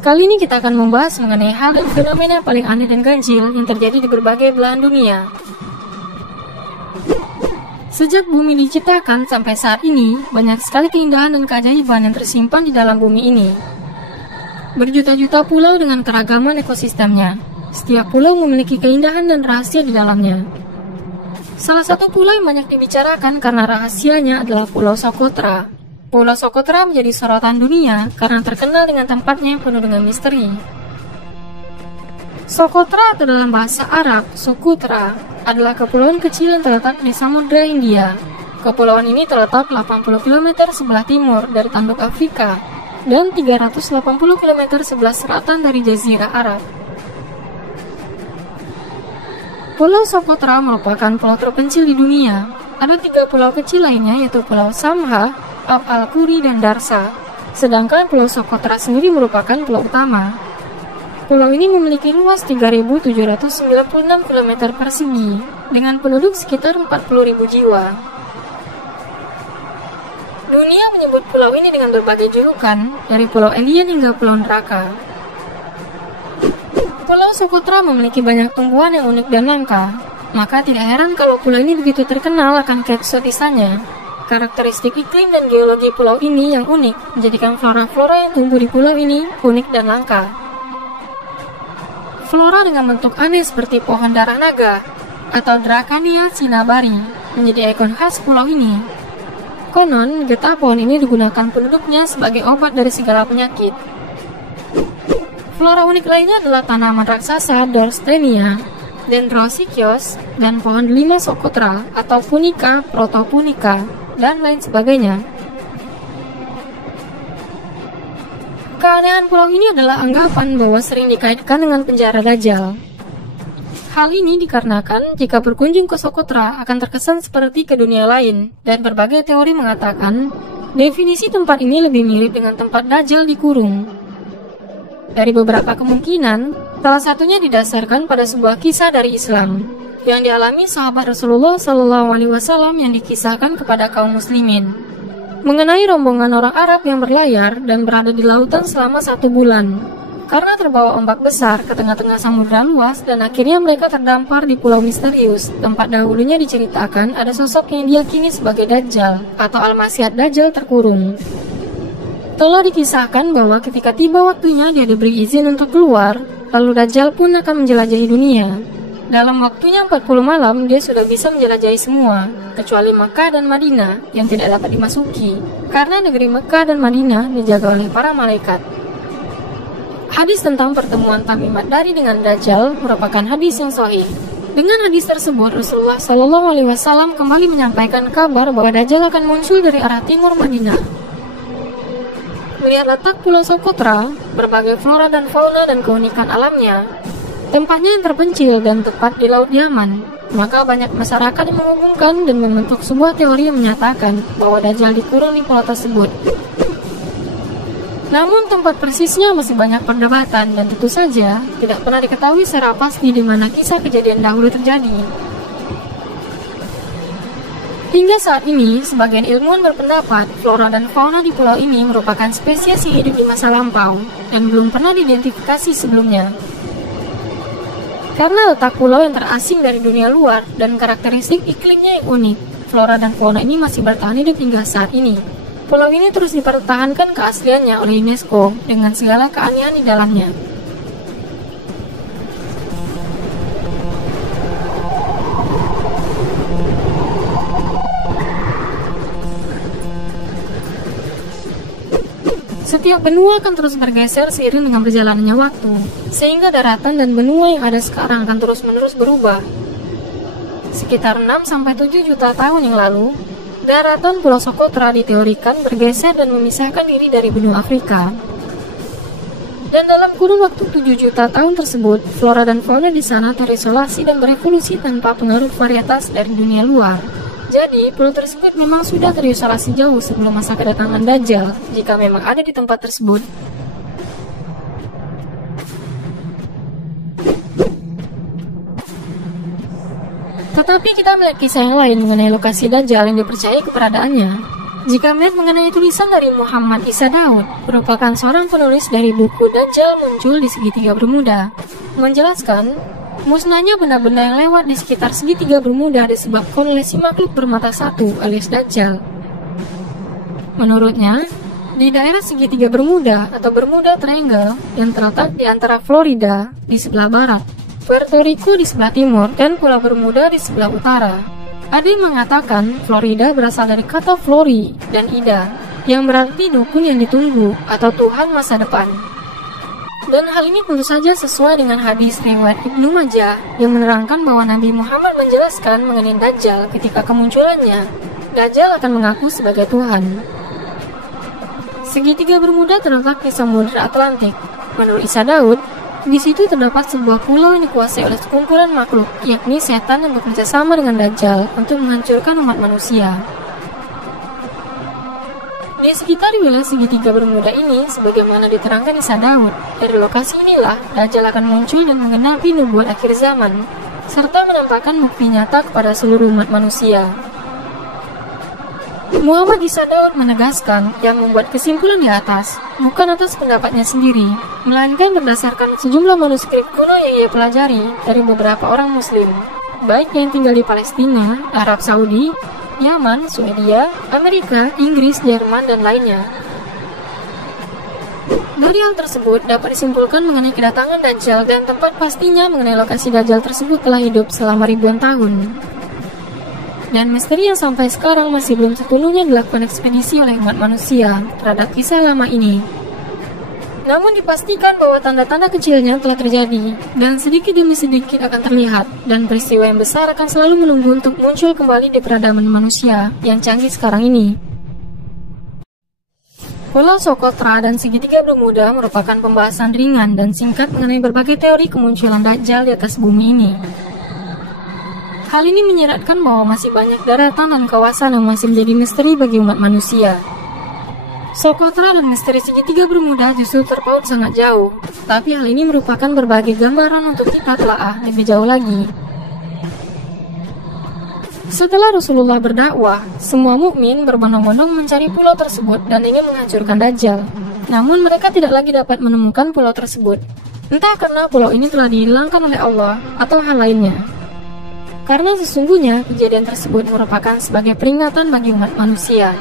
Kali ini kita akan membahas mengenai hal dan fenomena paling aneh dan ganjil yang terjadi di berbagai belahan dunia. Sejak bumi diciptakan sampai saat ini, banyak sekali keindahan dan keajaiban yang tersimpan di dalam bumi ini. Berjuta-juta pulau dengan keragaman ekosistemnya. Setiap pulau memiliki keindahan dan rahasia di dalamnya. Salah satu pulau yang banyak dibicarakan karena rahasianya adalah Pulau Socotra. Pulau Socotra menjadi sorotan dunia karena terkenal dengan tempatnya yang penuh dengan misteri. Socotra atau dalam bahasa Arab, Socotra, adalah kepulauan kecil yang terletak di Samudra Hindia. Kepulauan ini terletak 80 km sebelah timur dari tanduk Afrika dan 380 km sebelah selatan dari Jazirah Arab. Pulau Socotra merupakan pulau terpencil di dunia. Ada 3 pulau kecil lainnya, yaitu Pulau Samha, Ab al-Quri, dan Darsa. Sedangkan Pulau Socotra sendiri merupakan pulau utama. Pulau ini memiliki luas 3.796 km persegi dengan penduduk sekitar 40.000 jiwa. Dunia menyebut pulau ini dengan berbagai julukan, dari pulau alien hingga pulau neraka. Pulau Socotra memiliki banyak tumbuhan yang unik dan langka, maka tidak heran kalau pulau ini begitu terkenal akan keeksotisannya. Karakteristik iklim dan geologi pulau ini yang unik menjadikan flora-flora yang tumbuh di pulau ini unik dan langka. Flora dengan bentuk aneh seperti pohon darah naga atau Dracaena cinnamomea menjadi ikon khas pulau ini. Konon, getah pohon ini digunakan penduduknya sebagai obat dari segala penyakit. Flora unik lainnya adalah tanaman raksasa Dorstenia, Dendrosicyos, dan pohon delima Socotra atau Punica protopunica, dan lain sebagainya. Keanehan pulau ini adalah anggapan bahwa sering dikaitkan dengan penjara Dajjal. Hal ini dikarenakan jika berkunjung ke Socotra akan terkesan seperti ke dunia lain, dan berbagai teori mengatakan definisi tempat ini lebih mirip dengan tempat Dajjal dikurung. Dari beberapa kemungkinan, salah satunya didasarkan pada sebuah kisah dari Islam yang dialami sahabat Rasulullah SAW yang dikisahkan kepada kaum muslimin mengenai rombongan orang Arab yang berlayar dan berada di lautan selama 1 bulan karena terbawa ombak besar ke tengah-tengah samudra luas, dan akhirnya mereka terdampar di pulau misterius tempat dahulunya diceritakan ada sosok yang diyakini sebagai Dajjal atau Al-Masih Dajjal terkurung. Telah dikisahkan bahwa ketika tiba waktunya dia diberi izin untuk keluar, lalu Dajjal pun akan menjelajahi dunia. Dalam waktunya 40 malam, dia sudah bisa menjelajahi semua, kecuali Makkah dan Madinah yang tidak dapat dimasuki, karena negeri Makkah dan Madinah dijaga oleh para malaikat. Hadis tentang pertemuan Tamim ad-Dari dengan Dajjal merupakan hadis yang sahih. Dengan hadis tersebut, Rasulullah SAW kembali menyampaikan kabar bahwa Dajjal akan muncul dari arah timur Madinah. Melihat letak Pulau Socotra, berbagai flora dan fauna dan keunikan alamnya, tempatnya yang terpencil dan tepat di Laut Yaman, maka banyak masyarakat yang menghubungkan dan membentuk sebuah teori yang menyatakan bahwa Dajjal dikurung di pulau tersebut. Namun tempat persisnya masih banyak perdebatan dan tentu saja tidak pernah diketahui secara pasti di mana kisah kejadian dahulu terjadi. Hingga saat ini, sebagian ilmuwan berpendapat flora dan fauna di pulau ini merupakan spesies yang hidup di masa lampau dan belum pernah diidentifikasi sebelumnya. Karena letak pulau yang terasing dari dunia luar dan karakteristik iklimnya yang unik, flora dan fauna ini masih bertahan hidup hingga saat ini. Pulau ini terus dipertahankan keasliannya oleh UNESCO dengan segala keanehan di dalamnya. Setiap benua akan terus bergeser seiring dengan berjalannya waktu, sehingga daratan dan benua yang ada sekarang akan terus-menerus berubah. Sekitar 6-7 juta tahun yang lalu, daratan Pulau Socotra diteorikan bergeser dan memisahkan diri dari benua Afrika. Dan dalam kurun waktu 7 juta tahun tersebut, flora dan fauna di sana terisolasi dan berevolusi tanpa pengaruh varietas dari dunia luar. Jadi, pulau tersebut memang sudah terisolasi jauh sebelum masa kedatangan Dajjal, jika memang ada di tempat tersebut. Tetapi kita melihat kisah yang lain mengenai lokasi Dajjal yang dipercayai keberadaannya. Jika melihat mengenai tulisan dari Muhammad Isa Daud, merupakan seorang penulis dari buku Dajjal muncul di segitiga Bermuda, menjelaskan musnahnya benda-benda yang lewat di sekitar segitiga Bermuda disebabkan oleh si makhluk bermata satu alias Dajjal. Menurutnya, di daerah segitiga Bermuda atau Bermuda Triangle yang terletak di antara Florida di sebelah barat, Puerto Rico di sebelah timur, dan Pulau Bermuda di sebelah utara. Ada yang mengatakan Florida berasal dari kata Flori dan Ida, yang berarti dukun yang ditunggu atau Tuhan masa depan. Dan hal ini tentu saja sesuai dengan hadis riwayat Ibnu Majah yang menerangkan bahwa Nabi Muhammad menjelaskan mengenai Dajjal ketika kemunculannya. Dajjal akan mengaku sebagai Tuhan. Segitiga Bermuda terletak di Samudra Atlantik. Menurut Isa Daud, di situ terdapat sebuah pulau yang dikuasai oleh sekumpulan makhluk, yakni setan yang bekerja sama dengan Dajjal untuk menghancurkan umat manusia. Di sekitar wilayah segitiga Bermuda ini, sebagaimana diterangkan Isa Daud, dari lokasi inilah Dajjal akan muncul dan menggenapi nubuat akhir zaman, serta menampakkan bukti nyata kepada seluruh umat manusia. Muhammad Isa Daud menegaskan yang membuat kesimpulan di atas bukan atas pendapatnya sendiri, melainkan berdasarkan sejumlah manuskrip kuno yang ia pelajari dari beberapa orang muslim, baik yang tinggal di Palestina, Arab Saudi, Yaman, Swedia, Amerika, Inggris, Jerman, dan lainnya. Dari hal tersebut dapat disimpulkan mengenai kedatangan Dajjal dan tempat pastinya mengenai lokasi Dajjal tersebut telah hidup selama ribuan tahun. Dan misteri yang sampai sekarang masih belum sepenuhnya dilakukan ekspedisi oleh umat manusia terhadap kisah lama ini. Namun dipastikan bahwa tanda-tanda kecilnya telah terjadi, dan sedikit demi sedikit akan terlihat, dan peristiwa yang besar akan selalu menunggu untuk muncul kembali di peradaban manusia yang canggih sekarang ini. Pulau Socotra dan segitiga Bermuda merupakan pembahasan ringan dan singkat mengenai berbagai teori kemunculan Dajjal di atas bumi ini. Hal ini menyiratkan bahwa masih banyak daratan dan kawasan yang masih menjadi misteri bagi umat manusia. Socotra dan misteri segitiga Bermuda justru terpaut sangat jauh, tapi hal ini merupakan berbagai gambaran untuk kita telaah lebih jauh lagi. Setelah Rasulullah berdakwah, semua mukmin berbondong-bondong mencari pulau tersebut dan ingin menghancurkan Dajjal. Namun mereka tidak lagi dapat menemukan pulau tersebut, entah karena pulau ini telah dihilangkan oleh Allah atau hal lainnya. Karena sesungguhnya kejadian tersebut merupakan sebagai peringatan bagi umat manusia